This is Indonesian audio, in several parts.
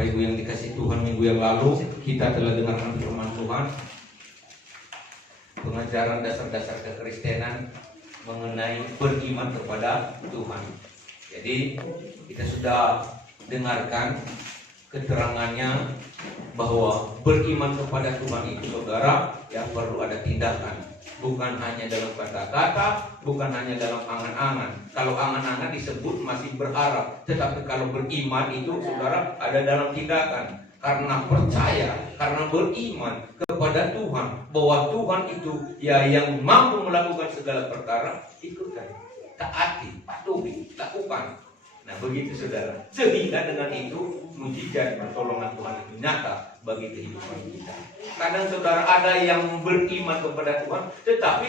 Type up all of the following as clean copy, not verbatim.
Bapak Ibu yang dikasih Tuhan, minggu yang lalu kita telah dengarkan firman Tuhan, pengajaran dasar-dasar kekristenan mengenai beriman kepada Tuhan. Jadi kita sudah dengarkan keterangannya bahwa beriman kepada Tuhan itu, saudara, ya perlu ada tindakan. Bukan hanya dalam kata-kata, bukan hanya dalam angan-angan. Kalau angan-angan disebut masih berharap, tetapi kalau beriman itu, saudara, ada dalam tindakan. Karena percaya, karena beriman kepada Tuhan, bahwa Tuhan itu ya yang mampu melakukan segala perkara, ikutkan, taati, patuhi, lakukan. Nah begitu, saudara. Sehingga dengan itu mujizat pertolongan Tuhan itu nyata bagi kehidupan kita. Kadang saudara ada yang beriman kepada Tuhan, tetapi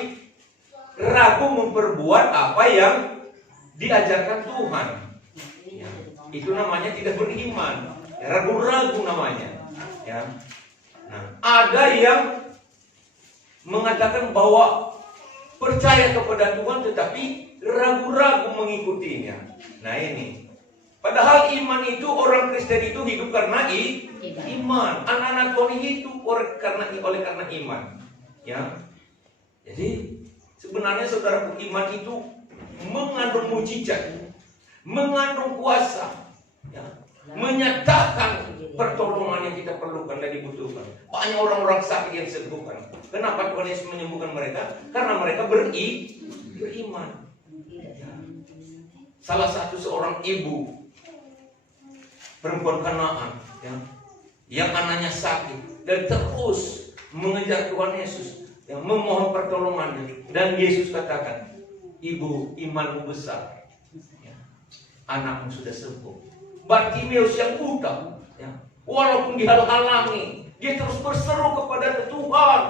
ragu memperbuat apa yang diajarkan Tuhan. Ya, itu namanya tidak beriman. Ya, ragu-ragu namanya. Ya. Nah, ada yang mengatakan bahwa percaya kepada Tuhan, tetapi ragu-ragu mengikutinya. Nah ini, padahal iman itu, orang Kristen itu hidup karena iman. Anak-anak Tuhan hidup oleh karena iman. Ya, jadi sebenarnya saudara, iman itu mengandung mujizat, mengandung kuasa, ya, menyatakan pertolongan yang kita perlukan dan dibutuhkan. Banyak orang-orang sakit yang disembuhkan. Kenapa Tuhan Yesus menyembuhkan mereka? Karena mereka beriman. Salah satu seorang ibu perempuan Kanaan, ya, yang anaknya sakit dan terus mengejar Tuhan Yesus, yang memohon pertolongannya, dan Yesus katakan, "Ibu, imanmu besar, ya, anakmu sudah sembuh." Bartimeus yang buta, ya, walaupun dihalang-halangi, dia terus berseru kepada Tuhan,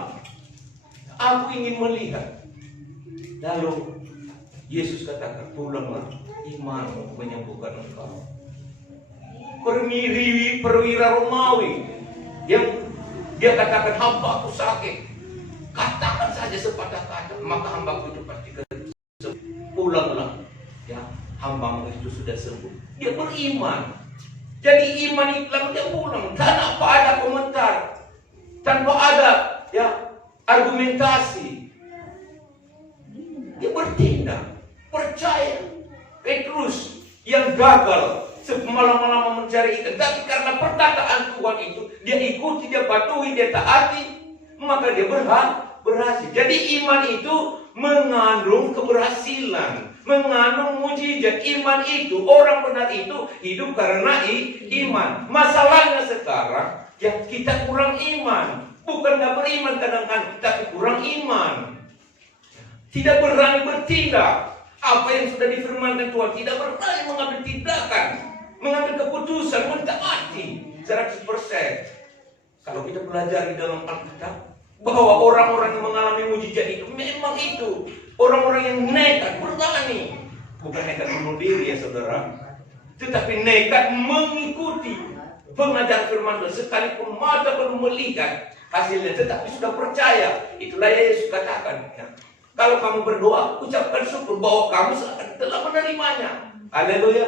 "Aku ingin melihat." Lalu Yesus katakan, "Pulanglah, imanmu menyembuhkan engkau." Perwira Romawi yang dia katakan, "Hamba aku sakit, katakan saja sepatah kata, maka hambaku itu pasti sembuh. Pulanglah, ya, hambamu itu sudah sembuh." Dia beriman. Jadi iman itu lalu dia pulang tanpa ada komentar, tanpa ada, ya, argumentasi. Dia bertindak, percaya. Petrus yang gagal semalam-malam mencari ikan, tapi karena perkataan Tuhan itu, dia ikuti, dia patuhi, dia taati, maka dia berhasil. Jadi iman itu mengandung keberhasilan, mengandung mujizat. Iman itu, orang benar itu hidup karena iman. Masalahnya sekarang, ya, kita kurang iman. Bukan gak beriman kadang-kadang, tapi kurang iman. Tidak berani bertindak. Apa yang sudah difirmankan Tuhan, tidak berani mengambil tindakan, mengambil keputusan, mentaati 100%. Kalau kita belajar di dalam Alkitab, bahwa orang-orang yang mengalami mujizat itu memang itu orang-orang yang nekat, berani. Bukan nekat bunuh diri, ya saudara, tetapi nekat mengikuti pengajaran firman Tuhan, sekalipun mata belum melihat hasilnya, tetapi sudah percaya. Itulah Yesus katakan, ya, kalau kamu berdoa, ucapkan syukur bahwa kamu telah menerimanya. Haleluya.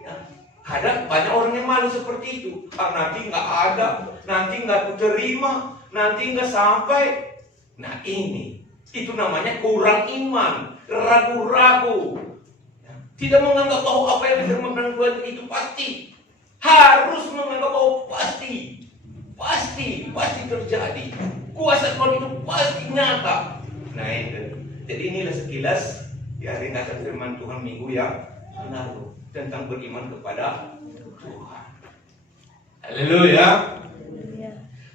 Ya, ada banyak orang yang malu seperti itu. Nanti nggak ada, nanti nggak terima, nanti nggak sampai. Nah ini, itu namanya kurang iman, ragu-ragu. Ya, tidak menganggap bahwa apa yang difirmankan Tuhan itu pasti. Harus menganggap bahwa pasti terjadi. Kuasa Tuhan itu pasti nyata. Nah itu, jadi inilah sekilas, ya, ringkasan firman Tuhan minggu yang lalu tentang beriman kepada Tuhan. Haleluya.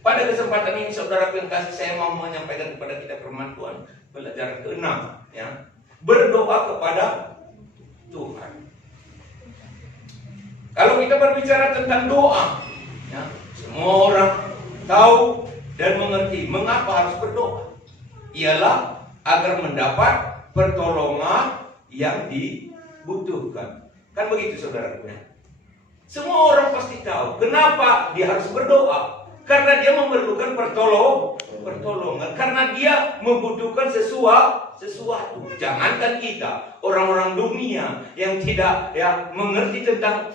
Pada kesempatan ini, saudara yang kasih, saya mau menyampaikan kepada kita firman Tuhan, pelajaran ke-6, ya, berdoa kepada Tuhan. Kalau kita berbicara tentang doa, ya, semua orang tahu dan mengerti mengapa harus berdoa. Ialah agar mendapat pertolongan yang dibutuhkan. Kan begitu, saudara. Semua orang pasti tahu kenapa dia harus berdoa. Karena dia memerlukan pertolongan. Karena dia membutuhkan sesuatu. Jangankan kita, orang-orang dunia yang tidak, ya, mengerti tentang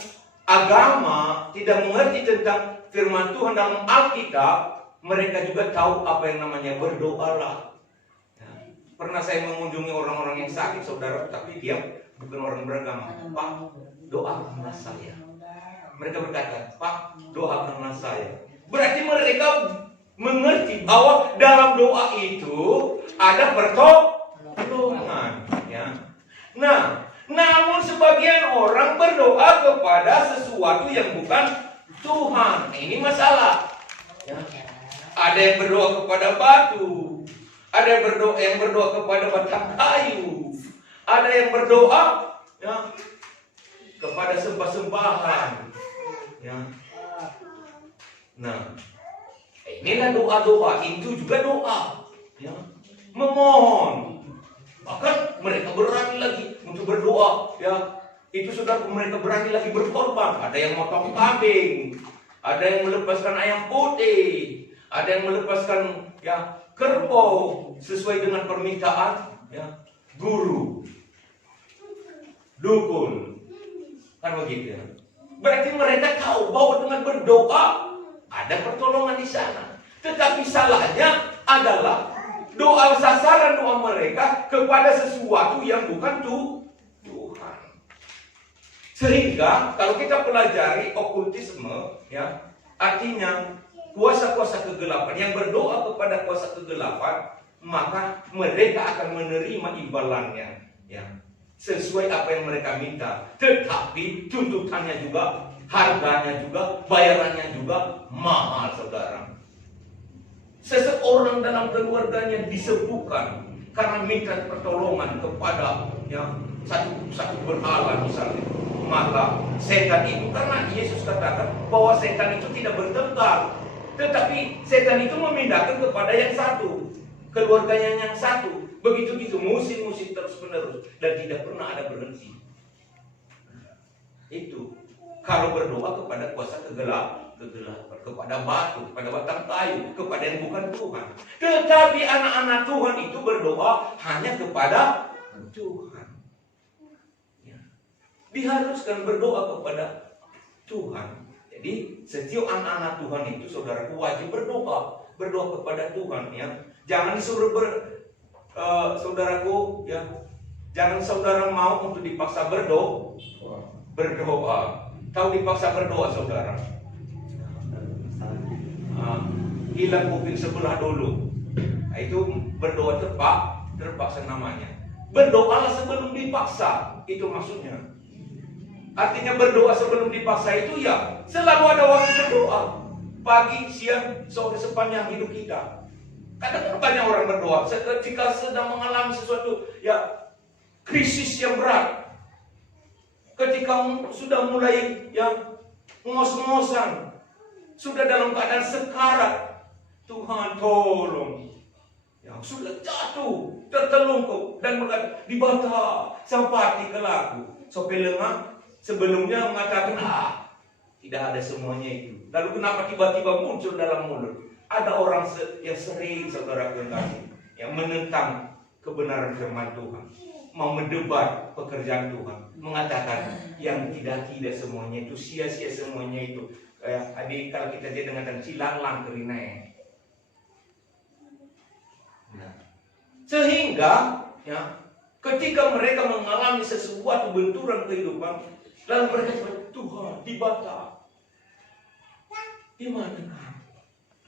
agama, tidak mengerti tentang firman Tuhan dalam Alkitab, mereka juga tahu apa yang namanya berdoalah. Ya. Pernah saya mengunjungi orang-orang yang sakit, saudara, tapi dia bukan orang beragama. Pak, doakanlah saya. Mereka berkata, Pak, doakanlah saya. Berarti mereka mengerti bahwa dalam doa itu ada pertolongan. Ya. Nah, namun sebagian orang berdoa kepada sesuatu yang bukan Tuhan. Ini masalah. Ya. Ada yang berdoa kepada batu, ada yang berdoa kepada batang kayu, ada yang berdoa ya, kepada sembah-sembahan. Ya. Nah, inilah doa-doa, itu juga doa. Ya. Memohon. Bahkan mereka berani lagi untuk berdoa. Ya, itu sudah mereka berani lagi berkorban. Ada yang motong kambing, ada yang melepaskan ayam putih, ada yang melepaskan ya kerbau sesuai dengan permintaan ya guru, dukun, kan begitu ya. Berarti mereka tahu bahwa dengan berdoa ada pertolongan di sana. Tetapi salahnya adalah doa sasaran doa mereka kepada sesuatu yang bukan Tuhan. Sehingga kalau kita pelajari okultisme, ya, artinya kuasa-kuasa kegelapan yang berdoa kepada kuasa kegelapan, maka mereka akan menerima imbalannya, ya, sesuai apa yang mereka minta. Tetapi tuntutannya juga, harganya juga, bayarannya juga mahal, saudara. Seseorang dalam keluarganya disembuhkan karena minta pertolongan kepada ya, satu berhala misalnya. Maka setan itu, karena Yesus katakan bahwa setan itu tidak bertengkar, tetapi setan itu memindahkan kepada yang satu, keluarganya yang satu. Begitu musim terus menerus dan tidak pernah ada berhenti. Itu kalau berdoa kepada kuasa kegelapan, kepada batu, kepada batang kayu, kepada yang bukan Tuhan. Tetapi anak-anak Tuhan itu berdoa hanya kepada Tuhan. Ya. Diharuskan berdoa kepada Tuhan. Jadi setiap anak-anak Tuhan itu, saudaraku, wajib berdoa kepada Tuhan. Ya. Jangan disuruh saudaraku, ya, jangan saudara mau untuk dipaksa berdoa. Tahu dipaksa berdoa, saudara? Hilang kuping sebelah dulu. Nah, itu berdoa terpaksa namanya. Berdoalah sebelum dipaksa, itu maksudnya. Artinya berdoa sebelum dipaksa itu ya selalu ada waktu berdoa. Pagi, siang, sore, sepanjang hidup kita. Kadang banyak orang berdoa ketika sedang mengalami sesuatu ya krisis yang berat. Ketika sudah mulai yang ngos-ngosan, sudah dalam keadaan sekarat, Tuhan tolong. Yang sudah jatuh, tertelungkup dan berkata, dibata sampati kelaku. Sopi lengah sebelumnya mengatakan, tidak ada semuanya itu. Lalu kenapa tiba-tiba muncul dalam mulut? Ada orang yang sering, saudara kekasih, yang menentang kebenaran firman Tuhan, mau mendebat pekerjaan Tuhan, mengatakan yang tidak semuanya itu, sia-sia semuanya itu. Adik, kalau kita jadi dengan silang-lang kerina. Nah, sehingga ya, ketika mereka mengalami sesuatu benturan kehidupan, lalu mereka berkata, Tuhan, dibata. Di mana?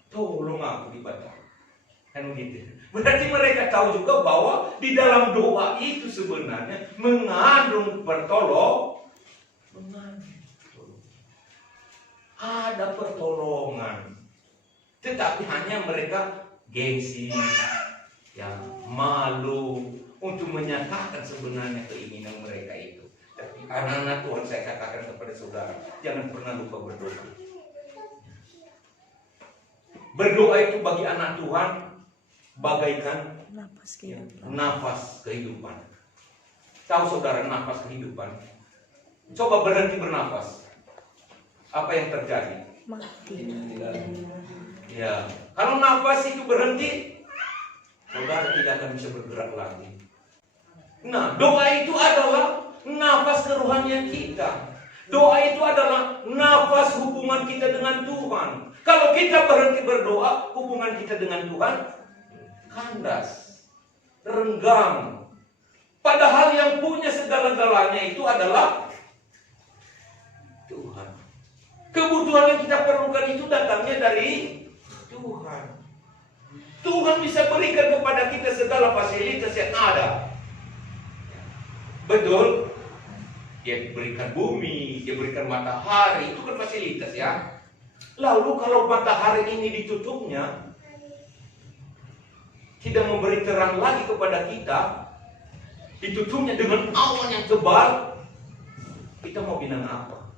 Tolong aku dibata. Kan begitu. Berarti mereka tahu juga bahwa di dalam doa itu sebenarnya mengandung pertolongan. Ada pertolongan, tetapi hanya mereka gengsi, yang malu untuk menyatakan sebenarnya keinginan mereka itu. Tapi anak-anak Tuhan, saya katakan kepada saudara, jangan pernah lupa berdoa. Berdoa itu bagi anak Tuhan bagaikan nafas kehidupan. Tahu saudara nafas kehidupan? Coba berhenti bernafas. Apa yang terjadi? Mati. Ya, kalau nafas itu berhenti, saudara tidak akan bisa bergerak lagi. Nah, doa itu adalah nafas kerohanian kita. Doa itu adalah nafas hubungan kita dengan Tuhan. Kalau kita berhenti berdoa, hubungan kita dengan Tuhan kandas, renggang. Padahal yang punya segala-galanya itu adalah Tuhan. Kebutuhan yang kita perlukan itu datangnya dari Tuhan. Tuhan bisa berikan kepada kita segala fasilitas yang ada. Betul? Dia berikan bumi, dia berikan matahari, itu kan fasilitas ya. Lalu kalau matahari ini ditutupnya, tidak memberi terang lagi kepada kita, ditutupnya dengan awan yang tebal, kita mau bilang apa?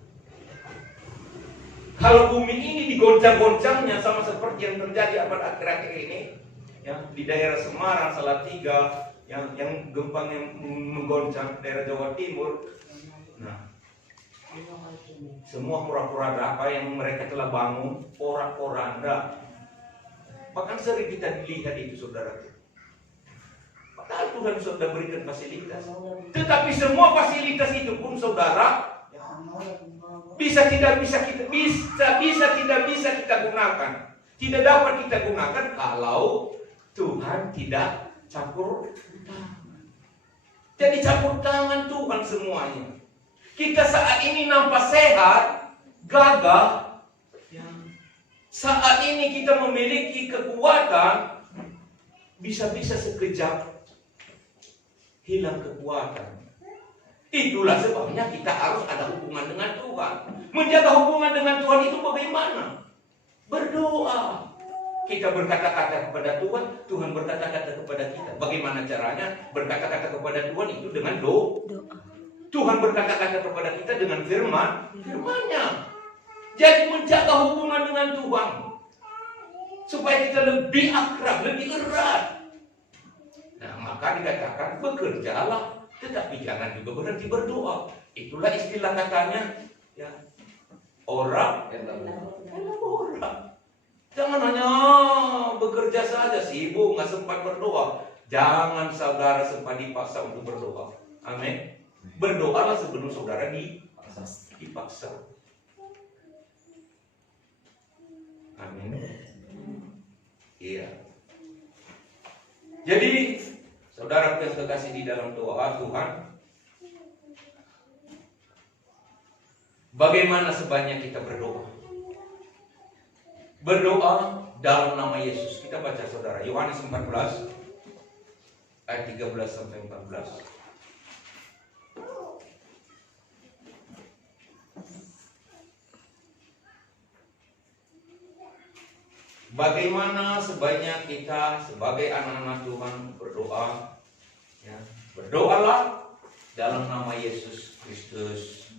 Kalau bumi ini digoncang-goncangnya sama seperti yang terjadi abad akhir-akhir ini, ya, di daerah Semarang, Salatiga, yang gempa yang menggoncang daerah Jawa Timur. Nah, semua pura-pura apa yang mereka telah bangun, porak-poranda. Bahkan sering kita lihat itu, saudara. Padahal Tuhan sudah berikan fasilitas. Tetapi semua fasilitas itu pun, saudara, bisa tidak bisa kita gunakan. Tidak dapat kita gunakan kalau Tuhan tidak campur tangan. Jadi campur tangan Tuhan semuanya. Kita saat ini nampak sehat, gagah. Saat ini kita memiliki kekuatan, bisa-bisa sekejap hilang kekuatan. Itulah sebabnya kita harus ada hubungan dengan Tuhan. Menjaga hubungan dengan Tuhan itu bagaimana? Berdoa. Kita berkata-kata kepada Tuhan, Tuhan berkata-kata kepada kita. Bagaimana caranya berkata-kata kepada Tuhan itu dengan doa. Tuhan berkata-kata kepada kita dengan firman-Nya. Jadi menjaga hubungan dengan Tuhan supaya kita lebih akrab, lebih erat. Nah, maka dikatakan bekerjalah, tetapi jangan juga berhenti berdoa. Itulah istilah katanya, ya, orang. Jangan hanya bekerja saja, sibuk, nggak sempat berdoa. Jangan saudara sempat dipaksa untuk berdoa. Amin. Berdoalah sebelum saudara dipaksa. Amin. Iya. Jadi, saudara yang terkasih di dalam doa Tuhan, bagaimana sebaiknya kita berdoa? Berdoa dalam nama Yesus. Kita baca, saudara, Yohanes 14 ayat 13 sampai 14. Bagaimana sebaiknya kita sebagai anak-anak Tuhan berdoa? Ya, berdoalah dalam nama Yesus Kristus.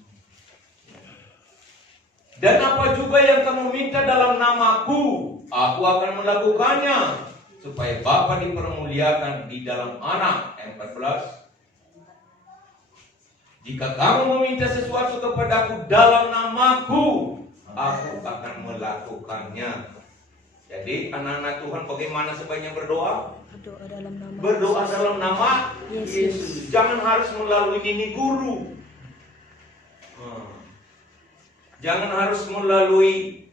Dan apa juga yang kamu minta dalam namaku, aku akan melakukannya, supaya Bapa dipermuliakan di dalam Anak. Ayat 14. Jika kamu meminta sesuatu kepadaku dalam namaku, aku akan melakukannya. Jadi anak-anak Tuhan bagaimana sebaiknya berdoa? Berdoa dalam nama Yesus. Jangan harus melalui nini guru. Jangan harus melalui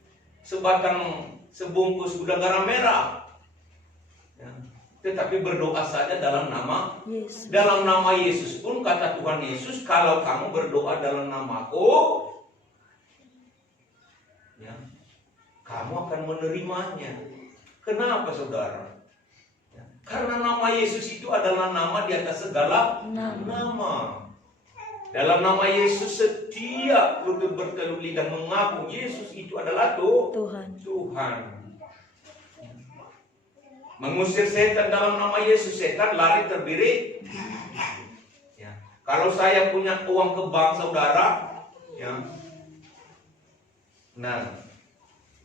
sebungkus gula garam merah. Ya. Tetapi berdoa saja dalam nama Yesus. Dalam nama Yesus pun kata Tuhan Yesus, kalau kamu berdoa dalam namaku, ya, kamu akan menerimanya. Kenapa, saudara? Ya, karena nama Yesus itu adalah nama di atas segala nama. Dalam nama Yesus setiap lutut bertelut lidah mengaku Yesus itu adalah Tuhan. Mengusir setan dalam nama Yesus, setan lari terbirit. Ya. Kalau saya punya uang ke bank, saudara, ya, nah,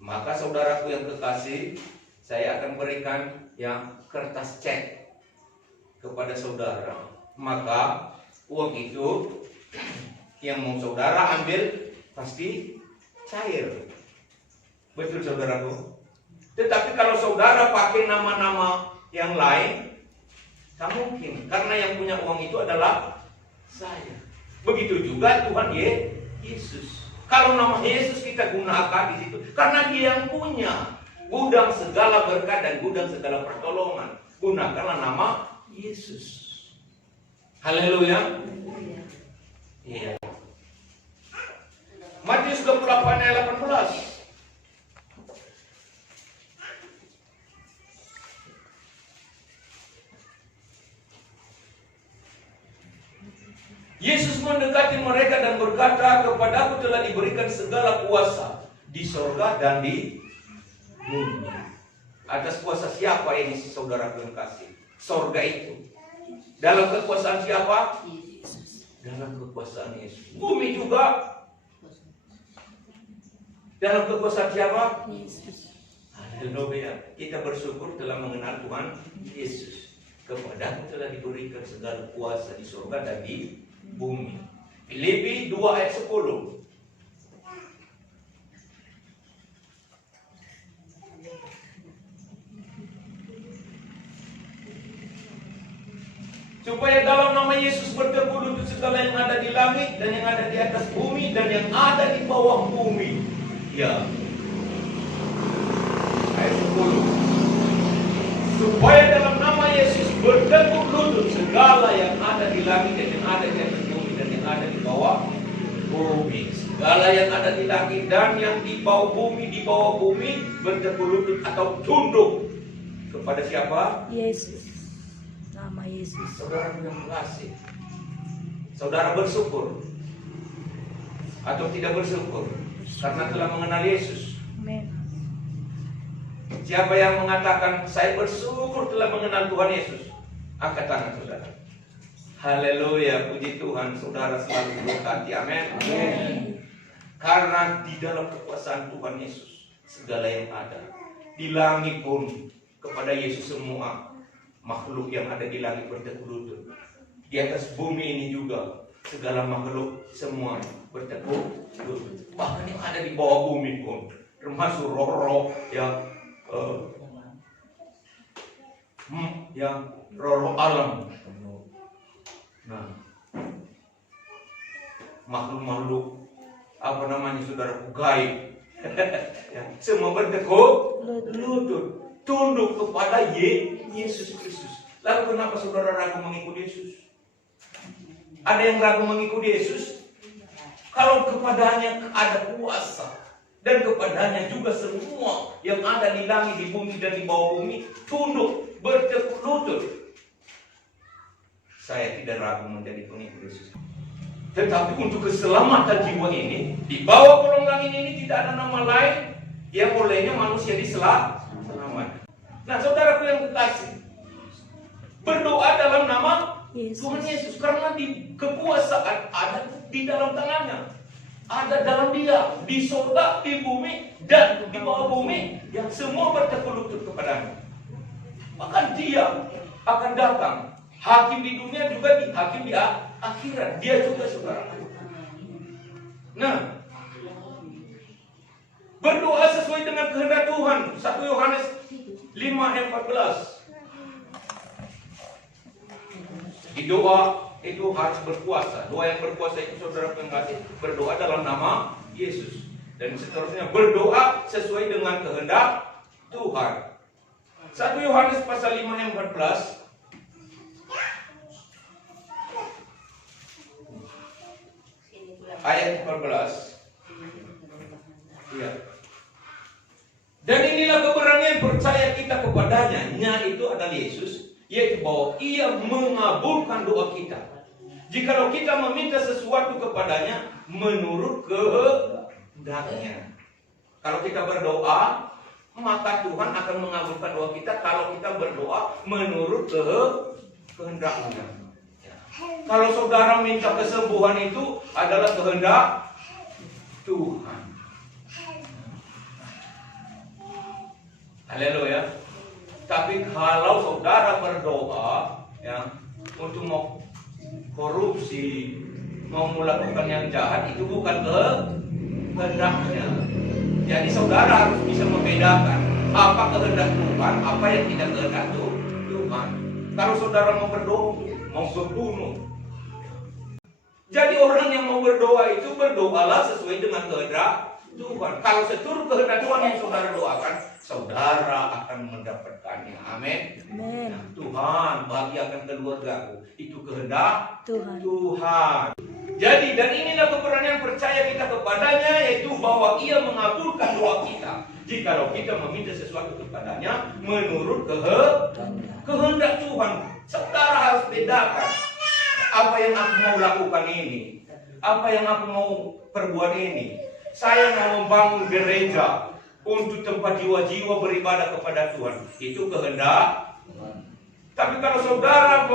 maka saudaraku yang kekasih, saya akan berikan yang kertas cek kepada saudara. Maka uang itu yang mau saudara ambil pasti cair. Betul, saudaraku? Tetapi kalau saudara pakai nama-nama yang lain, tak mungkin. Karena yang punya uang itu adalah saya. Begitu juga Tuhan Yesus. Kalau nama Yesus kita gunakan di situ, karena Dia yang punya gudang segala berkat dan gudang segala pertolongan. Gunakanlah nama Yesus. Haleluya. Iya. Matius 28 ayat 18. Yesus mendekati mereka dan berkata, kepadaku telah diberikan segala kuasa di sorga dan di bumi. Atas kuasa siapa ini saudara yang kasih? Sorga itu. Dalam kekuasaan siapa? Dalam kekuasaan Yesus. Bumi juga. Dalam kekuasaan siapa? Yesus. Haleluya. Kita bersyukur telah mengenal Tuhan Yesus. Kepadaku telah diberikan segala kuasa di sorga dan di bumi. Filipi 2 ayat 10. Supaya dalam nama Yesus berteguh lutut segala yang ada di langit dan yang ada di atas bumi dan yang ada di bawah bumi. Ya. Ayat 10. Supaya dalam nama Yesus berteguh lutut segala yang ada di langit dan yang ada di atas bumi dan yang ada di bawah bumi. Segala yang ada di langit dan yang di bawah bumi berteguh lutut atau tunduk kepada siapa? Yesus. Nama Yesus. Saudara yang kasih. Saudara bersyukur atau tidak bersyukur karena telah mengenal Yesus? Amin. Siapa yang mengatakan saya bersyukur telah mengenal Tuhan Yesus? Angkat tangan saudara. Haleluya, puji Tuhan, saudara selalu berkati. Amin. Amin. Karena di dalam kekuasaan Tuhan Yesus segala yang ada di langit pun kepada Yesus semua makhluk yang ada di langit berteguh lutut. Di atas bumi ini juga segala makhluk semua berteguh lutut. Bahkan yang ada di bawah bumi pun termasuk roh-roh yang roh-roh alam. Nah, makhluk-makhluk apa namanya saudara gaib ya, semua berteguh lutut tunduk kepada Yesus Kristus. Lalu kenapa saudara ragu mengikuti Yesus? Ada yang ragu mengikuti Yesus? Kalau kepadanya ada kuasa dan kepadanya juga semua yang ada di langit, di bumi dan di bawah bumi tunduk berteguh lutut. Saya tidak ragu menjadi pengikut Yesus. Tetapi untuk keselamatan jiwa ini, di bawah kolong langit ini tidak ada nama lain yang olehnya manusia diselamatkan. Nah, saudaraku yang kekasih, berdoa dalam nama Yesus. Tuhan Yesus, karena di kekuasaan ada di dalam tangannya, ada dalam Dia, di surga, di bumi dan di bawah bumi, yang semua berteguh lutut kepadanya. Bahkan Dia akan datang. Hakim di dunia juga hakim di akhirat. Dia juga saudara. Nah, berdoa sesuai dengan kehendak Tuhan. 1 Yohanes 5 ayat 14. Di doa itu harus berpuasa. Doa yang berpuasa itu saudara pengasih berdoa dalam nama Yesus. Dan seterusnya berdoa sesuai dengan kehendak Tuhan. 1 Yohanes pasal 5 ayat 14. Ayat 14. Iya. Dan inilah keberanian percaya kita kepadanya, itu adalah Yesus, yaitu bahwa Ia mengabulkan doa kita. Jikalau kita meminta sesuatu kepadanya menurut kehendaknya. Kalau kita berdoa, maka Tuhan akan mengabulkan doa kita kalau kita berdoa menurut kehendaknya. Kalau saudara minta kesembuhan itu adalah kehendak Tuhan. Haleluya. Tapi kalau saudara berdoa ya untuk mau korupsi, mau melakukan yang jahat, itu bukan kehendaknya. Jadi saudara harus bisa membedakan apa kehendak Tuhan, apa yang tidak kehendak Tuhan. Kalau saudara mau berdoa, mau berbunuh, Jadi orang yang mau berdoa itu berdoalah sesuai dengan kehendak Tuhan. Kalau seturut kehendak Tuhan yang saudara doakan, saudara akan mendapatkannya. Amin. Amin. Nah, Tuhan bahagiakan keluargaku. Itu kehendak Tuhan. Tuhan. Jadi dan inilah keberanian percaya kita kepadanya, yaitu bahwa Ia mengabulkan doa kita jikalau kita meminta sesuatu kepadanya menurut kehendak Tuhan. Saudara harus bedakan apa yang aku mau lakukan ini, apa yang aku mau perbuat ini. Saya mau membangun gereja untuk tempat jiwa-jiwa beribadah kepada Tuhan. Itu kehendak. Tapi kalau saudara,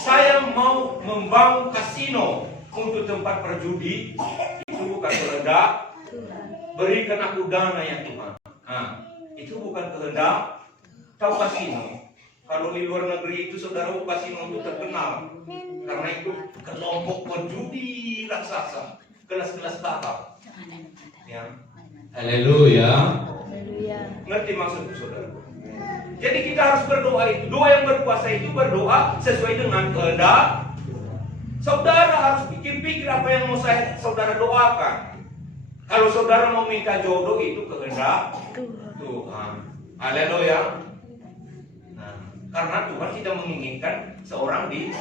saya mau membangun kasino untuk tempat perjudi, itu bukan kehendak. Berikan aku dana ya Tuhan. Nah, itu bukan kehendak. Tahu kasino? Kalau di luar negeri itu saudara, kasino itu terkenal karena itu kelompok penjudi raksasa, kelas-kelas kakap. Ya. Haleluya. Haleluya. Ngerti maksudku saudara? Jadi kita harus berdoa itu. Doa yang berkuasa itu berdoa sesuai dengan kehendak. Saudara harus pikir-pikir apa yang mau saudara doakan. Kalau saudara mau minta jodoh itu kehendak Tuhan. Haleluya. Nah, karena Tuhan tidak menginginkan seorang di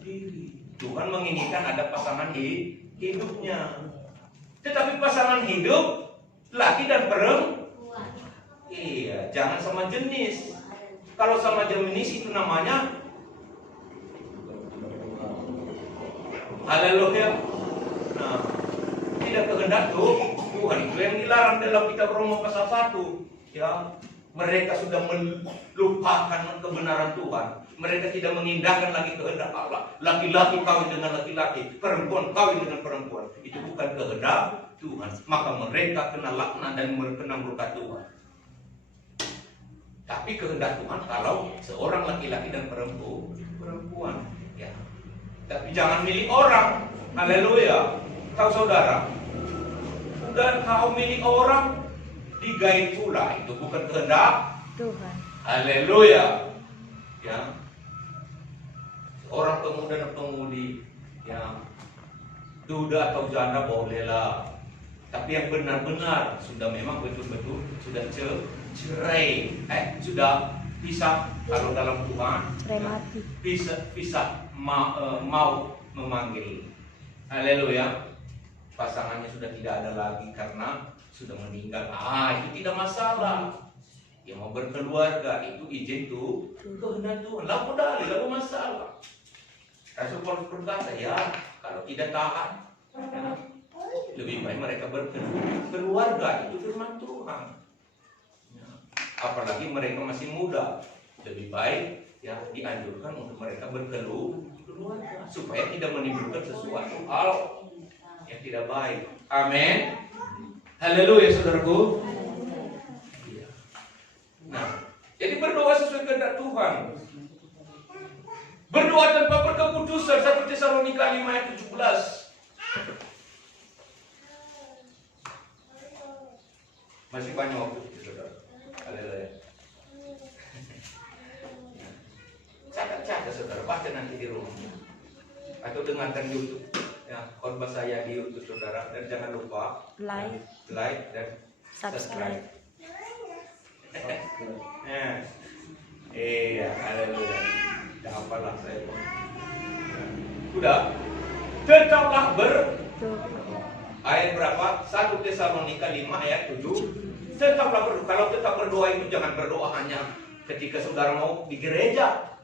diri. Tuhan menginginkan ada pasangan di hidupnya. Tetapi pasangan hidup laki dan perempuan. Iya, jangan sama jenis. Kalau sama jenis itu namanya haleluya. Nah, tidak kehendak Tuhan. Itu yang dilarang dalam kitab Roma pasal 1. Ya, mereka sudah melupakan kebenaran Tuhan. Mereka tidak mengindahkan lagi kehendak Allah. Laki-laki kawin dengan laki-laki, perempuan kawin dengan perempuan. Itu bukan kehendak Tuhan. Maka mereka kena laknat dan kena murka Tuhan. Tapi kehendak Tuhan kalau seorang laki-laki dan perempuan. Ya. Tapi jangan milik orang. Haleluya. Tahu saudara? Dan kau milik orang digain pula. Itu bukan kehendak Tuhan. Haleluya. Ya. Orang pemuda dan pemudi yang duda atau janda bolehlah. Tapi yang benar-benar sudah memang betul-betul sudah cerai, sudah pisah. Kalau dalam Tuhan Remati. pisah mau memanggil. Haleluya. Pasangannya sudah tidak ada lagi karena sudah meninggal. Itu tidak masalah. Yang mau berkeluarga itu izin tuh kehendak Tuhan. Lalu dalil, lalu masalah. Rasul Paulus berkata, ya kalau tidak tahan, ya, lebih baik mereka berkeluarga. Itu firman Tuhan. Ya, apalagi mereka masih muda, lebih baik ya dianjurkan untuk mereka berkeluarga supaya tidak menimbulkan sesuatu hal yang tidak baik. Amin. Haleluya saudaraku. Ya. Nah, jadi berdoa sesuai kehendak Tuhan. Berdoa tanpa berkeputusan. 1 Tesalonika 5 ayat 17. Masih banyak waktu, saudara. Haleluya. Catat, saudara. Baca nanti di rumah. Atau dengarkan YouTube. Ya, khotbah saya di YouTube, saudara. Dan jangan lupa like dan subscribe. Iya, haleluya. Tidak apalah saya pun. Sudah. Tetaplah ayat berapa? 1 Tesalonika 5 ayat 7. Tetaplah berdoa. Kalau tetap berdoa itu jangan berdoa hanya ketika saudara mau di gereja.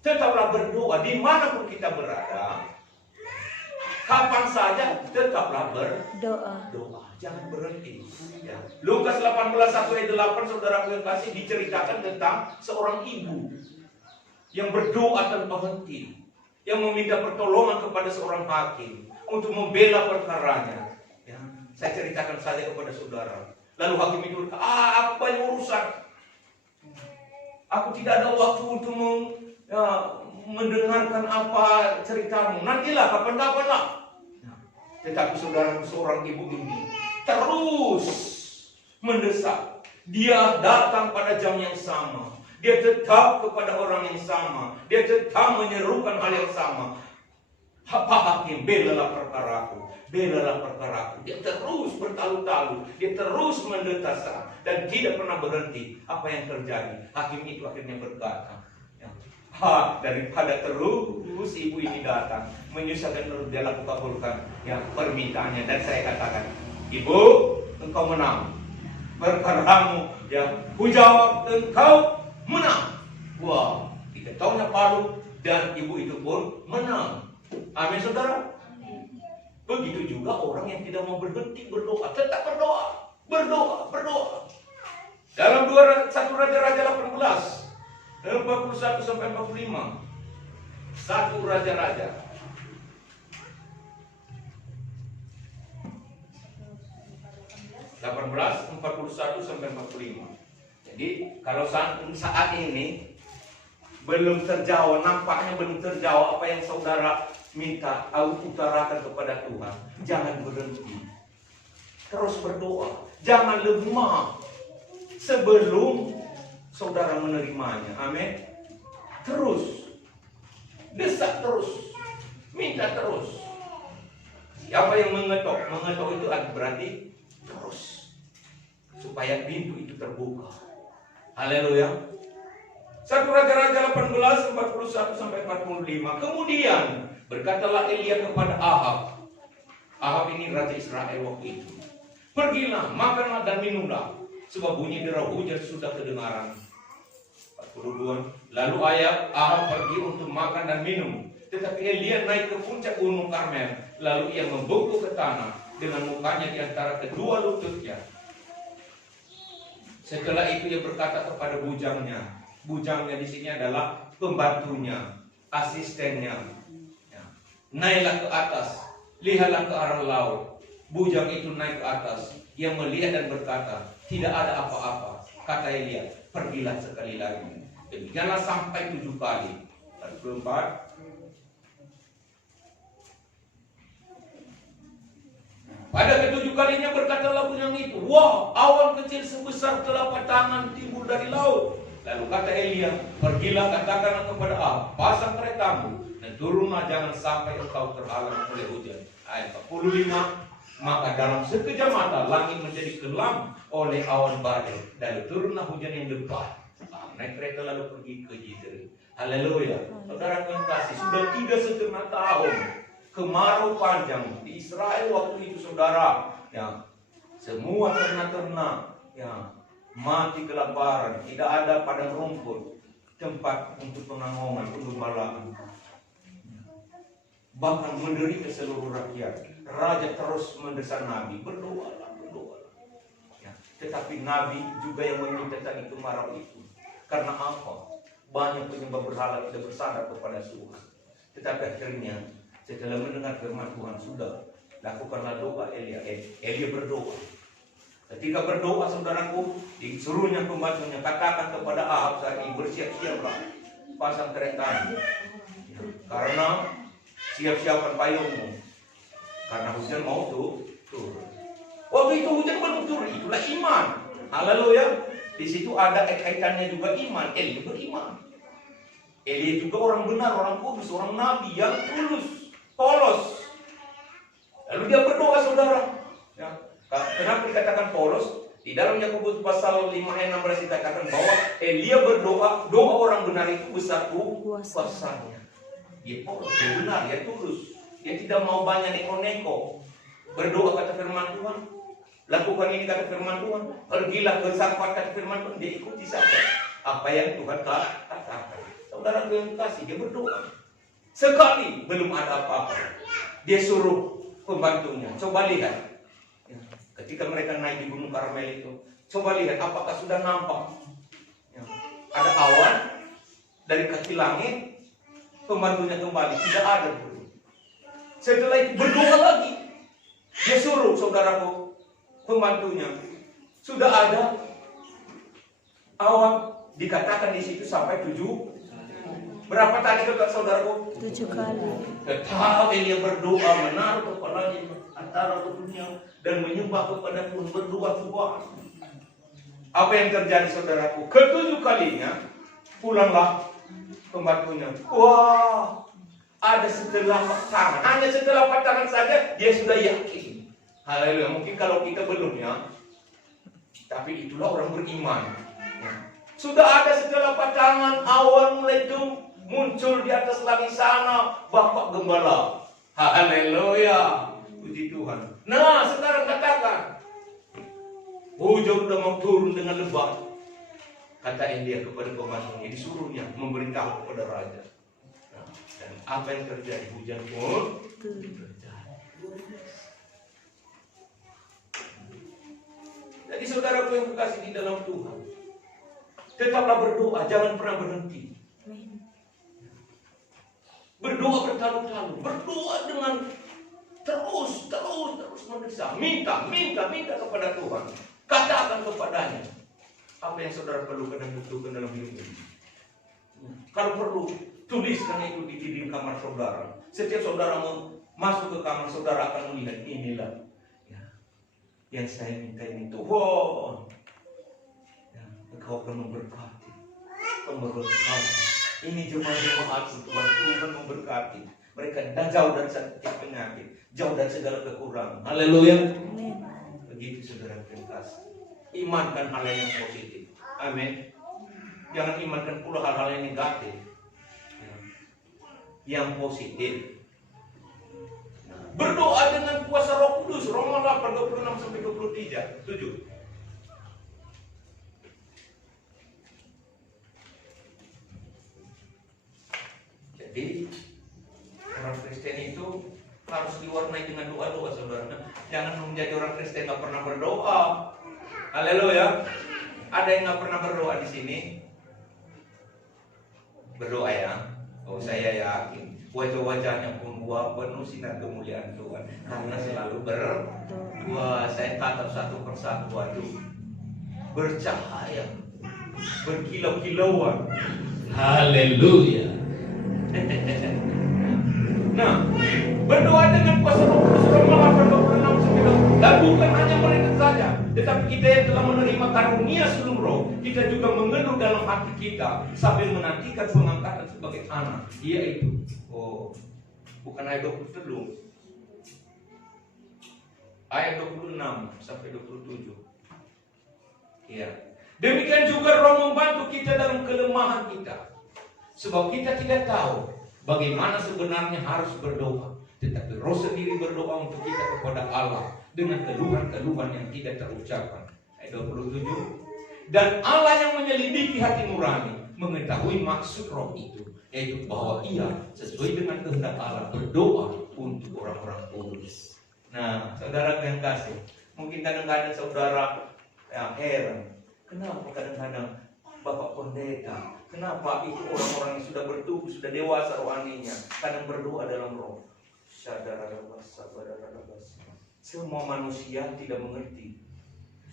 Tetaplah berdoa dimanapun kita berada. Kapan saja tetaplah berdoa. Jangan berhenti. Ya. Lukas 18 1 ayat 8 saudara yang kasih diceritakan tentang seorang ibu yang berdoa tanpa henti, yang meminta pertolongan kepada seorang hakim untuk membela perkaranya. Ya, saya ceritakan saja kepada saudara. Lalu hakim itu berkata, aku banyak urusan. Aku tidak ada waktu untuk mendengarkan apa ceritamu. Nantilah, kapan-kapan lah. Ya, tetapi saudara, seorang ibu ini terus mendesak. Dia datang pada jam yang sama. Dia tetap kepada orang yang sama. Dia tetap menyerukan hal yang sama. Pak hakim, belalah perkaraku, belalah perkaraku. Dia terus bertalu-talu, dia terus mendesah dan tidak pernah berhenti. Apa yang terjadi? Hakim itu akhirnya berkata, ya, daripada terus ibu ini datang menyusahkan, terus dia laku kabulkan ya permintaannya. Dan saya katakan, ibu, engkau menang perkaramu, ya, ku jawab, engkau menang. Wah, diketahuinya palu dan ibu itu pun menang. Amin, saudara. Begitu juga orang yang tidak mau berhenti berdoa, tetap berdoa, berdoa. Dalam 1 Raja-Raja 18 41 sampai 45. 1 Raja-Raja 18 41 sampai 45. Jadi kalau saat ini belum terjawab, nampaknya belum terjawab apa yang saudara minta, utarakan kepada Tuhan, jangan berhenti. Terus berdoa, jangan lemah sebelum saudara menerimanya. Amin. Terus desak terus, minta terus. Siapa yang mengetok? Mengetok itu berarti terus, supaya pintu itu terbuka. Haleluya. 1 Raja-Raja 18 41 sampai 45. Kemudian berkatalah Elia kepada Ahab. Ahab ini raja Israel waktu itu. Pergilah, makanlah dan minumlah, sebab bunyi derau hujan sudah kedengaran. 42. Lalu Ahab pergi untuk makan dan minum. Tetapi Elia naik ke puncak gunung Karmel. Lalu ia membungkuk ke tanah dengan mukanya di antara kedua lututnya. Setelah itu ia berkata kepada bujangnya. Bujangnya di sini adalah pembantunya, asistennya. Ya. Naiklah ke atas, lihatlah ke arah laut. Bujang itu naik ke atas. Ia melihat dan berkata, tidak ada apa-apa. Kata Elia, pergilah sekali lagi. Demikianlah sampai 7 kali. 44. Pada ke-7 kalinya berkatalah bujang itu, wah, awan kecil sebesar telapak tangan timbul dari laut. Lalu kata Elia, pergilah katakanlah kepada Ahab, pasang keretamu dan turunlah, jangan sampai engkau terhalang oleh hujan. Ayat 45. Maka dalam sekejap mata langit menjadi kelam oleh awan badai, lalu turunlah hujan yang lebat. Naik kereta lalu pergi ke Jidri. Haleluya. Saudara yang kasih, sudah 3,5 tahun kemarau panjang di Israel waktu itu, saudara. Ya, semua ternak-ternak ya mati kelaparan, tidak ada padang rumput, tempat untuk penanggungan, pengembalaan. Bahkan menderita seluruh rakyat. Raja terus mendesak Nabi, berdoalah. Ya, tetapi Nabi juga yang meminta tadi kemarau itu. Karena apa? Banyak penyembah berhala tidak bersandar kepada Tuhan. Tetapi akhirnya setelah mendengar firman Tuhan, sudah lakukanlah doa Elia. Elia berdoa. Ketika berdoa, saudaraku, disuruhnya pembantunya, katakan kepada Ahab saat ini, bersiap-siaplah, pasang keretamu, ya, karena siap-siapan payungmu, karena hujan mau turun. Waktu itu hujan belum turun, itulah iman. Haleluya. Di situ ada kaitannya juga iman. Elia beriman. Elia juga orang benar, orang kudus, orang nabi yang tulus, polos. Lalu dia berdoa, saudara. Ya. Kenapa dikatakan polos? Di dalam Yakobus pasal 5 ayat 16 dikatakan bahwa Elia berdoa, doa orang benar itu besar kuasanya. Dia polos, dia benar, dia tulus. Dia tidak mau banyak neko-neko. Berdoa kata firman Tuhan, lakukan ini kata firman Tuhan, pergilah ke Safat kata firman Tuhan, dia ikuti saja apa yang Tuhan katakan. Saudara yang kasih, dia berdoa. Sekali belum ada apa-apa, dia suruh pembantunya, coba lihat. Ketika mereka naik di Gunung Karmel itu, coba lihat apakah sudah nampak ya, ada awan dari kaki langit. Pembantunya kembali, tidak ada. Setelah itu berdoa lagi, dia suruh saudaraku pembantunya, sudah ada awan, dikatakan di situ sampai 7. Berapa tadi kata saudaraku? 7 kali. Tetap Elia berdoa, menaruh kepalanya antara lututnya dan menyembah kepada Tuhan, berdoa Tuhan. Apa yang terjadi, saudaraku? Ke-7 kalinya pulanglah pembantunya. Wah, ada setelapak tangan. Hanya setelapak tangan saja dia sudah yakin. Haleluya. Mungkin kalau kita belum ya. Tapi itulah orang beriman. Sudah ada setelapak tangan, awan mulai muncul di atas langit sana, Bapak Gembala. Haleluya. Puji Tuhan. Nah, sekarang katakan, hujan udah mau turun dengan lebat. Katain dia kepada pembantunya, disuruhnya memberitahu kepada raja. Nah, dan apa yang terjadi? Hujan pun terjadi. Jadi saudaraku yang kekasih di dalam Tuhan, tetaplah berdoa, jangan pernah berhenti. Berdoa bertalu-talu, berdoa dengan terus mendesak, minta kepada Tuhan. Katakan kepadanya apa yang saudara perlukan dan butuhkan dalam hidup ini. Kalau perlu, tuliskan itu di dinding kamar saudara. Setiap saudara mau masuk ke kamar saudara akan melihat inilah ya, yang saya minta ini Tuhan. Ya, Engkau akan memberkati. Ini jemaat Tuhan memberkati. Mereka jauh dari setiap penyakit, jauh dari segala kekurangan. Haleluya. Begitu saudara kasih. Imankan hal yang positif. Amin. Jangan imankan pula hal-hal yang negatif. Yang positif. Berdoa dengan kuasa Roh Kudus. Roma 8:26-23. 7. Jadi orang Kristen itu harus diwarnai dengan doa-doa, saudara. Jangan menjadi orang Kristen nggak pernah berdoa. Haleluya. Ada yang nggak pernah berdoa di sini? Berdoa ya. Oh, saya yakin wajah-wajahnya pun penuh sinar kemuliaan Tuhan karena selalu berdoa. Saya tatap satu persatu, waduh, bercahaya, berkilau-kilauan. Haleluya. Nah, berdoa dengan kuasa Roh Kudus Roma 8:26-29. Dan bukan hanya mereka saja, tetapi kita yang telah menerima karunia sebelum Roh, kita juga mengeluh dalam hati kita sambil menantikan pengangkatan sebagai anak, yaitu bukan ayat 23, ayat 26-27. Ya. Demikian juga Roh membantu kita dalam kelemahan kita. Sebab kita tidak tahu bagaimana sebenarnya harus berdoa, tetapi Roh sendiri berdoa untuk kita kepada Allah dengan keluhan-keluhan yang tidak terucapkan. Ayat 27. Dan Allah yang menyelidiki hati nurani mengetahui maksud Roh itu, yaitu bahwa ia sesuai dengan kehendak Allah berdoa untuk orang-orang kudus. Nah, saudara yang kasih, mungkin kadang-kadang saudara yang heran, kenapa kadang-kadang Bapak Pendeta, kenapa itu orang-orang yang sudah bertubuh, sudah dewasa rohaninya, kadang berdoa dalam roh. Semua manusia tidak mengerti.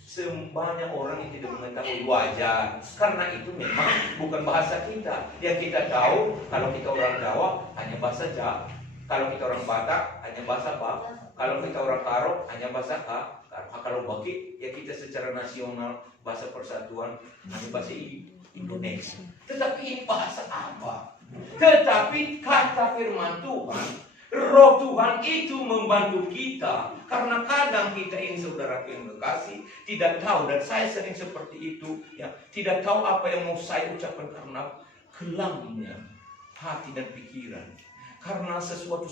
Sebanyak orang yang tidak mengetahui wajar. Karena itu memang bukan bahasa kita. Yang kita tahu, kalau kita orang Jawa hanya bahasa Jawa. Kalau kita orang Batak hanya bahasa Batak. Kalau kita orang Karo hanya bahasa Karo. Kalau Baki ya kita secara nasional bahasa persatuan hanya bahasa Indonesia. Tetapi ini bahasa apa? Tetapi kata firman Tuhan, Roh Tuhan itu membantu kita. Karena kadang kita ini saudara yang kekasih tidak tahu, dan saya sering seperti itu ya, tidak tahu apa yang mau saya ucapkan karena kelamnya hati dan pikiran. Karena sesuatu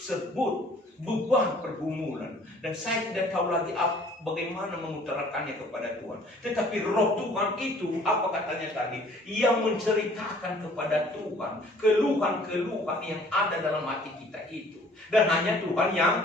sebut beban pergumulan, dan saya tidak tahu lagi bagaimana mengutarakannya kepada Tuhan. Tetapi Roh Tuhan itu, apa katanya tadi, yang menceritakan kepada Tuhan keluhan-keluhan yang ada dalam hati kita itu, dan hanya Tuhan yang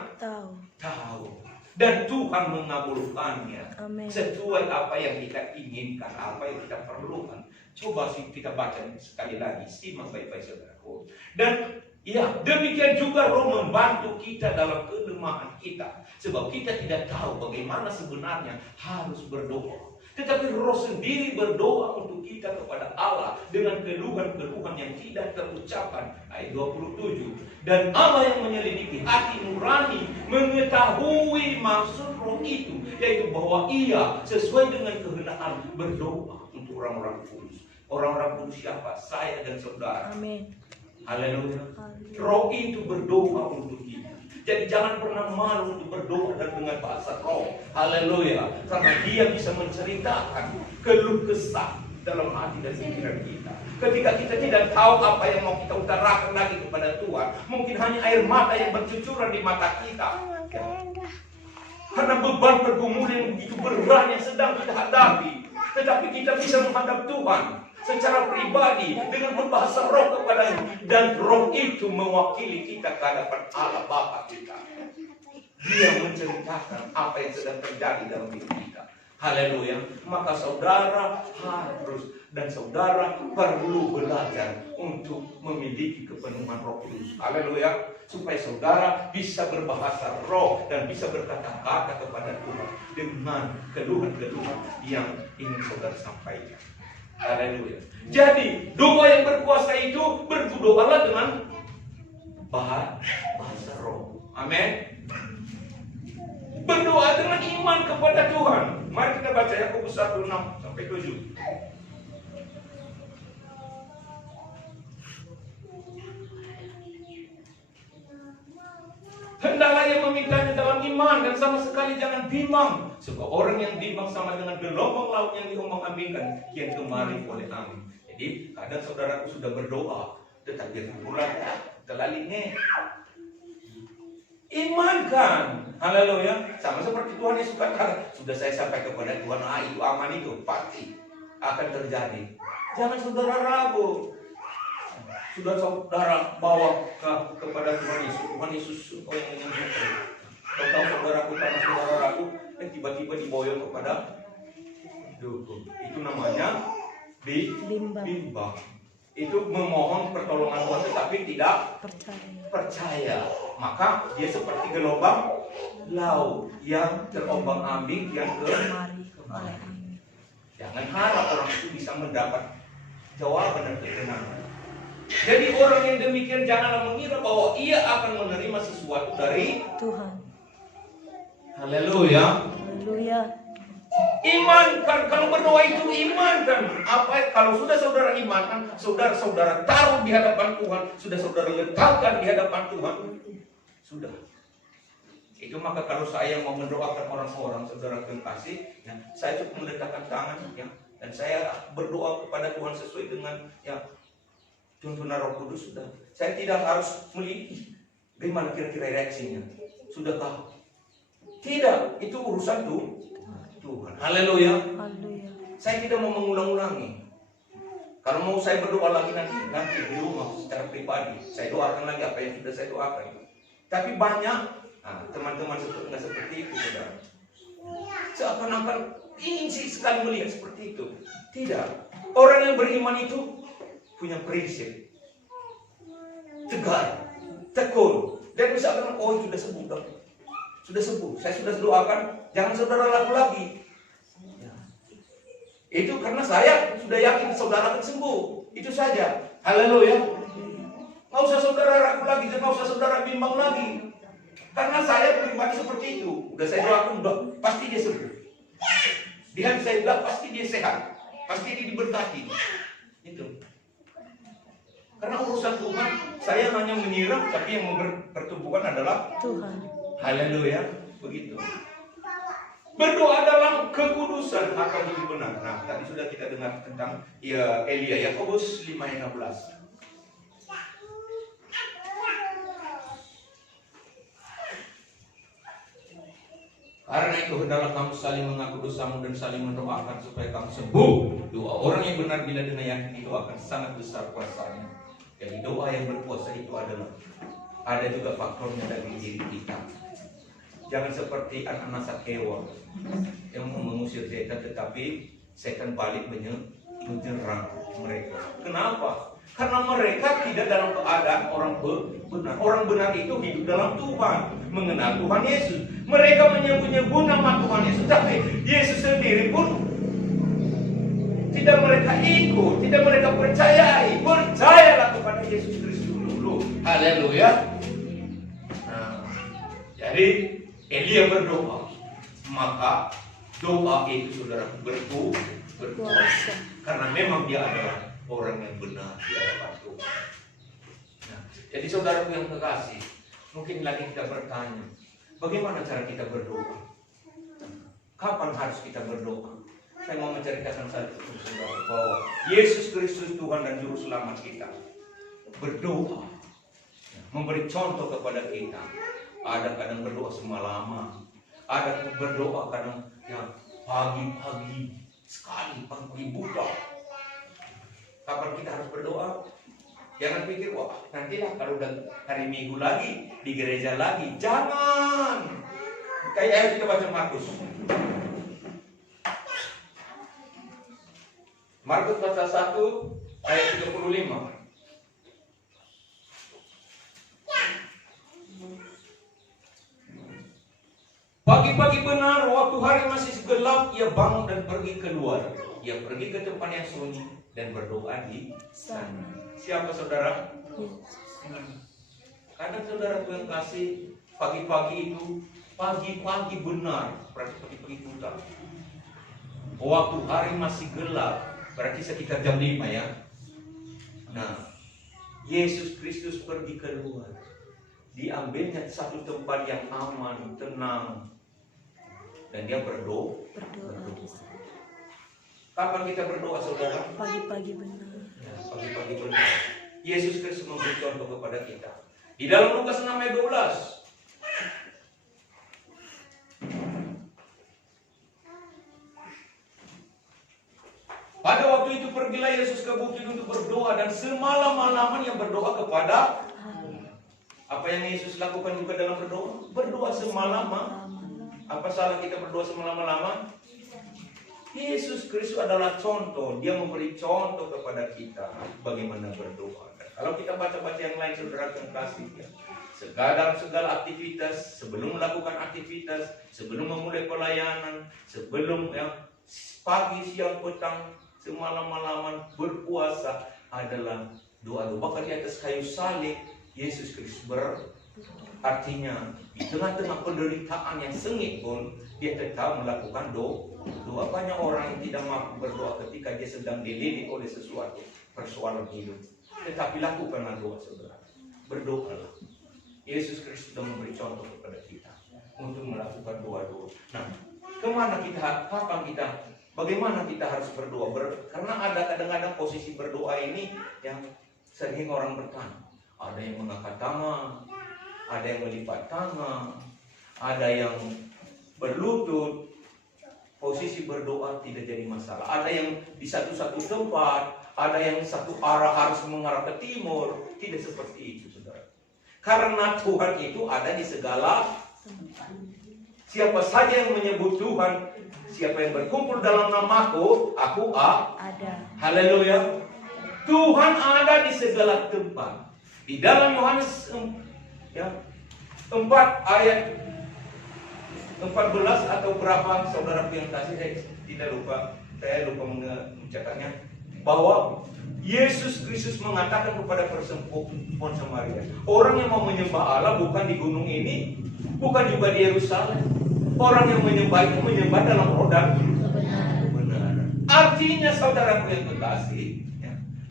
tahu. Dan Tuhan mengabulkannya. Amen. Sesuai apa yang kita inginkan, apa yang kita perlukan. Coba sih kita baca sekali lagi, simak baik-baik saudaraku. Dan ya, demikian juga Roh membantu kita dalam kelemahan kita. Sebab kita tidak tahu bagaimana sebenarnya harus berdoa. Tetapi Roh sendiri berdoa untuk kita kepada Allah dengan keluhan-keluhan yang tidak terucapkan. Ayat 27. Dan Allah yang menyelidiki hati nurani mengetahui maksud Roh itu, yaitu bahwa ia sesuai dengan kehendak Allah berdoa untuk orang-orang kudus. Orang-orang kudus siapa? Saya dan saudara. Amin. Haleluya. Roh itu berdoa untuk kita. Jadi jangan pernah malu untuk berdoa dan dengan bahasa roh. Haleluya. Karena dia bisa menceritakan keluh kesah dalam hati dan pikiran kita. Ketika kita tidak tahu apa yang mau kita utarakan lagi kepada Tuhan, mungkin hanya air mata yang bercucuran di mata kita. Ya. Karena beban pergumulan yang begitu berat yang sedang kita hadapi. Tetapi kita bisa menghadap Tuhan secara pribadi dengan berbahasa roh kepadanya, dan roh itu mewakili kita ke hadapan Allah Bapa kita. Dia menceritakan apa yang sedang terjadi dalam hidup kita. Haleluya. Maka saudara harus dan saudara perlu belajar untuk memiliki kepenuhan Roh Kudus. Haleluya. Supaya saudara bisa berbahasa roh dan bisa berkata-kata kepada Tuhan dengan keluhan-keluhan yang ingin saudara sampaikan. Haleluya. Jadi doa yang berkuasa itu berdoalah dengan bahasa roh. Amin. Berdoa dengan iman kepada Tuhan. Mari kita baca Yakobus 1:6-7. Hendaklah ia memintanya dalam iman dan sama sekali jangan bimbang. Sebab orang yang bimbang sama dengan gelombang laut yang diombang-ambingkan kian kemari oleh angin. Jadi kadang saudaraku sudah berdoa, tetapi pulang terlaliknya. Imankan. Haleluya. Sama seperti Tuhan Yesus katakan, sudah saya sampai kepada Tuhan, itu aman, itu pasti akan terjadi. Jangan saudara ragu. Sudah saudara bawa kepada Tuhan Yesus. Tuhan Yesus engkau yang menyembuhkan. Kau tahu saudaraku, karena saudara ragu, tiba-tiba diboyong kepada dukun. Itu namanya bimbang. Itu memohon pertolongan Tuhan tetapi tidak percaya. Maka dia seperti gelombang laut yang terombang-ambing yang kemari. Jangan harap orang itu bisa mendapat jawaban dan ketenangan. Jadi orang yang demikian janganlah mengira bahwa ia akan menerima sesuatu dari Tuhan. Haleluya. Haleluya. Iman kan, kalau berdoa itu iman kan. Apa kalau sudah saudara imankan, saudara taruh di hadapan Tuhan, sudah saudara letakkan di hadapan Tuhan, sudah. Itu maka kalau saya mau mendoakan orang-orang saudara kekasih, ya, saya cukup meletakkan tangan, ya, dan saya berdoa kepada Tuhan sesuai dengan ya tuntunan Roh Kudus sudah. Saya tidak harus melihat bagaimana kira-kira reaksinya. Sudah tahu. Tidak, itu urusan Tuhan. Haleluya. Saya tidak mau mengulang-ulangi. Kalau mau saya berdoa lagi nanti di rumah secara pribadi, saya doakan lagi apa yang sudah saya doakan. Tapi banyak teman-teman nggak seperti itu, saudara. Seakan-akan ingin sekali melihat seperti itu. Tidak. Orang yang beriman itu punya prinsip, tegar, tekun, dan bisa bilang, oh sudah sembuh, sudah sembuh, saya sudah doakan, jangan saudara laku lagi. Ya. Itu karena saya sudah yakin saudara akan sembuh, itu saja. Haleluya. Nggak usah saudara ragu lagi, dan nggak usah saudara bimbang lagi, karena saya pribadi seperti itu. Udah saya doakan, udah pasti dia sembuh. Di hati saya bilang pasti dia sehat, pasti dia diberkati. Itu. Karena urusan Tuhan, saya hanya menyiram, tapi yang bertumbuhan adalah Tuhan. Haleluya, begitu. Berdoa dalam kekudusan akan hidup benar. Nah, tadi sudah kita dengar tentang Elia, Yakobus 5:16. Karena itu hendaklah kamu saling mengaku dosamu dan saling mendoakan supaya kamu sembuh. Doa orang yang benar bila dengan yakin itu akan sangat besar kuasanya. Jadi doa yang berkuasa itu ada juga faktornya dari diri kita. Jangan seperti anak-anak Sakewa yang mengusir setan, tetapi setan balik menyerang mereka. Kenapa? Karena mereka tidak dalam keadaan orang benar. Orang benar itu hidup dalam Tuhan, mengenal Tuhan Yesus. Mereka menyebut nama Tuhan Yesus, tapi Yesus sendiri pun tidak mereka ikut, tidak mereka percayai. Percayalah kepada Yesus Kristus dulu. Haleluya. Nah, jadi Elia berdoa, maka doa itu saudara berkuasa. Karena memang dia adalah orang yang benar di hadapan Tuhan. Jadi saudaraku yang kekasih, mungkin lagi kita bertanya, bagaimana cara kita berdoa? Kapan harus kita berdoa? Saya mau menceritakan satu saudara bahwa Yesus Kristus Tuhan dan Juru Selamat kita berdoa, memberi contoh kepada kita. Ada kadang berdoa semalaman, ada berdoa kadang ya pagi-pagi sekali, pagi buta. Kapan kita harus berdoa? Jangan pikir, wah nantilah kalau udah hari Minggu lagi di gereja lagi. Jangan. Kayak kita baca Markus. Markus pasal 1 ayat 35. Pagi-pagi benar, waktu hari masih gelap, ia bangun dan pergi keluar. Ia pergi ke tempat yang sunyi dan berdoa di sana. Siapa saudara? Kadang saudara yang kasih pagi-pagi itu, pagi-pagi benar, berarti pagi-pagi buta. Waktu hari masih gelap, berarti sekitar jam 5 ya. Nah, Yesus Kristus pergi keluar. Diambilnya satu tempat yang aman, tenang. Dan dia berdoa. Kapan kita berdoa saudara? Pagi-pagi benar. Ya, pagi-pagi benar. Yesus Kristus memberi contoh kepada kita. Di dalam Lukas 6 ayat 12. Pada waktu itu pergilah Yesus ke bukit untuk berdoa dan semalam-malaman yang berdoa kepada apa yang Yesus lakukan juga dalam berdoa? Berdoa semalaman. Apa salah kita berdoa semalaman-malaman? Yesus Kristus adalah contoh. Dia memberi contoh kepada kita bagaimana berdoa. Dan kalau kita baca-baca yang lain, saudara yang kasih ya, segala aktivitas, sebelum melakukan aktivitas, sebelum memulai pelayanan, sebelum ya, pagi, siang, petang, semalam-malaman berpuasa adalah doa. Bahkan di atas kayu salib Yesus Kristus artinya di tengah-tengah penderitaan yang sengit pun dia tetap melakukan doa. Banyak orang yang tidak mampu berdoa ketika dia sedang dililit oleh sesuatu persoalan hidup. Tetapi lakukanlah doa saudara. Berdoalah. Yesus Kristus sudah memberi contoh kepada kita untuk melakukan doa-doa. Nah, bagaimana kita harus berdoa? Karena ada kadang-kadang posisi berdoa ini yang sering orang bertanya. Ada yang mengangkat tangan, ada yang melipat tangan, ada yang berlutut. Posisi berdoa tidak jadi masalah. Ada yang di satu-satu tempat, ada yang satu arah harus mengarah ke timur. Tidak seperti itu, saudara. Karena Tuhan itu ada di segala tempat. Siapa saja yang menyebut Tuhan, siapa yang berkumpul dalam namaku, aku ada. Haleluya. Tuhan ada di segala tempat. Di dalam Yohanes 4 ayat 14 atau berapa saudara yang kasih, saya lupa mencatatnya, bahwa Yesus Kristus mengatakan kepada perempuan Samaria, orang yang mau menyembah Allah bukan di gunung ini, bukan juga di Yerusalem. Orang yang menyembah itu menyembah dalam roh dan kebenaran. Artinya saudara yang kekasih,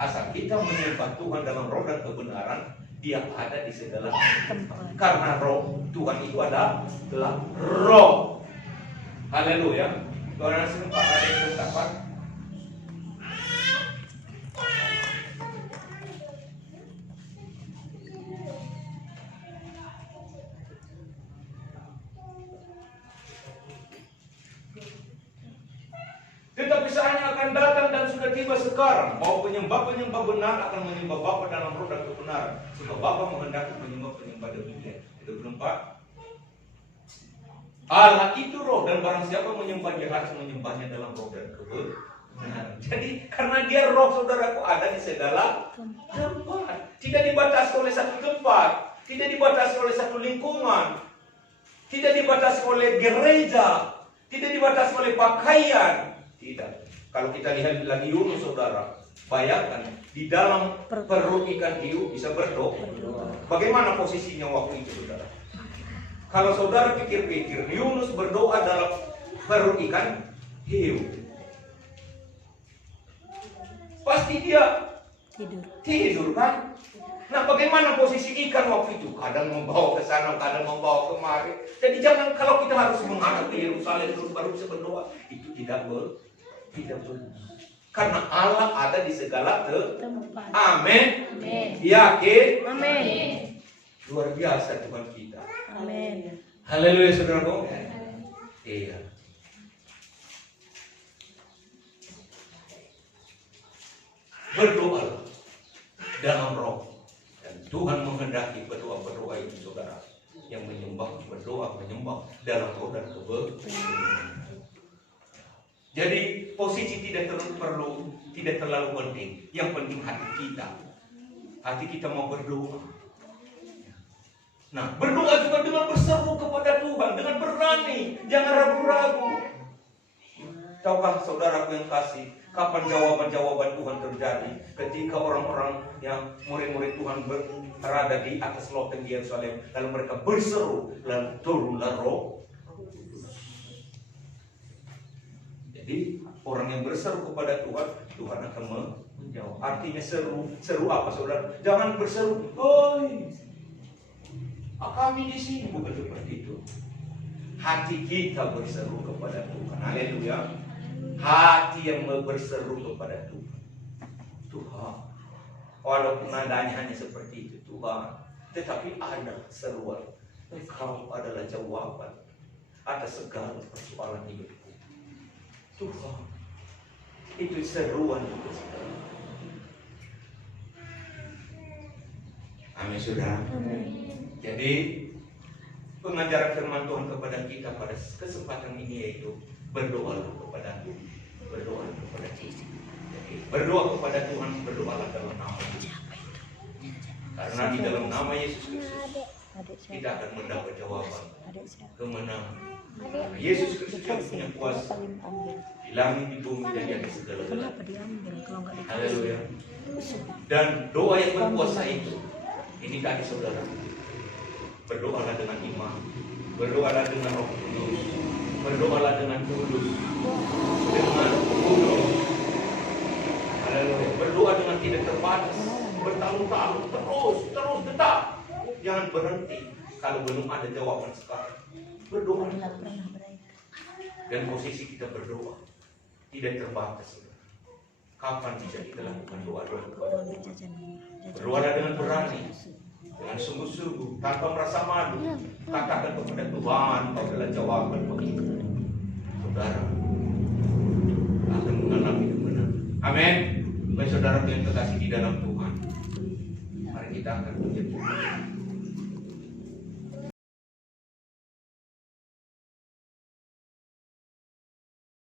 asal kita menyembah Tuhan dalam roh dan kebenaran, dia ada di segala tempat. Karena roh Tuhan itu adalah roh. Haleluya. Yohanes 4 ayat 28. Tetapi saatnya akan datang dan sudah tiba sekarang bahwa penyembah-penyembah benar akan menyembah Bapa dalam roh dan kebenaran. Sebab Bapa menghendaki penyembah-penyembah demikian. 24. Allah itu roh dan barang siapa menyembah dia harus menyembahnya dalam roh dan kebenaran. Jadi karena dia roh saudaraku ada di segala tempat. Tidak dibatasi oleh satu tempat, tidak dibatasi oleh satu lingkungan, tidak dibatasi oleh gereja, tidak dibatasi oleh pakaian. Tidak. Kalau kita lihat lagi Yunus saudara, bayangkan di dalam perut ikan hiu bisa berdoa. Bagaimana posisinya waktu itu saudara? Kalau saudara pikir-pikir, Yunus berdoa dalam perut ikan hiu, pasti dia Tidur kan? Nah, bagaimana posisi ikan waktu itu? Kadang membawa ke sana, kadang membawa kemari. Jadi jangan, kalau kita harus menghadap ke Yerusalem terus baru bisa berdoa, itu tidak boleh. Karena Allah ada di segala tempat. Amin. Yakin? Amin. Luar biasa Tuhan kita. Amin. Haleluya saudaraku. Iya. Berdoa dalam roh. Dan Tuhan menghendaki berdoa itu saudara. Yang menyembah, berdoa, menyembah dalam roh dan kebenaran. Jadi posisi tidak terlalu penting. Yang penting hati kita. Hati kita mau berdoa. Nah, berdoa juga dengan berseru kepada Tuhan, dengan berani, jangan ragu-ragu. Tahukah saudaraku yang kasih, kapan jawaban-jawaban Tuhan terjadi? Ketika orang-orang yang murid-murid Tuhan berada di atas loteng di Yerusalem, lalu mereka berseru, lalu turunlah Roh. Jadi orang yang berseru kepada Tuhan, Tuhan akan menjawab. Artinya seru apa saudara? Jangan berseru, oi, kami di sini, bukan seperti itu. Hati kita berseru kepada Tuhan. Haleluya. Hati yang berseru kepada Tuhan. Tuhan, walaupun nadanya hanya seperti itu, Tuhan, tetapi ada seruan. Engkau adalah jawaban atas segala persoalan hidupku. Tuhan, itu seruan untuk segala. Amin saudara. Jadi pengajaran firman Tuhan kepada kita pada kesempatan ini yaitu berdoa kepada Tuhan, berdoa kepada Tuhan. Jadi, berdoa kepada Tuhan, berdoalah dalam nama Tuhan. Karena di dalam nama Yesus Kristus kita akan mendapat jawaban kemenangan. Yesus Kristus yang punya kuasa di langit, di bumi, dan di atas segala-galanya. Haleluya. Dan doa yang berkuasa itu, ini tadi saudara, berdoalah dengan iman, berdoalah dengan Roh Kudus, berdoalah dengan tulus, dengan kudus. Haleluya. Berdoa dengan tidak terbatas, bertalun-talun, terus tetap. Jangan berhenti kalau belum ada jawaban sekarang. Berdoa. Dan posisi kita berdoa tidak terbatas. Kapan bisa kita lakukan doa-doa kepada Tuhan? Berdoa dengan berani, dengan sungguh-sungguh, tanpa merasa malu. Katakan kepada Tuhan, Kau adalah jawaban bagi saudara akan mengalami kemenangan. Amin. Baik saudara yang terkasih di dalam Tuhan, mari kita akan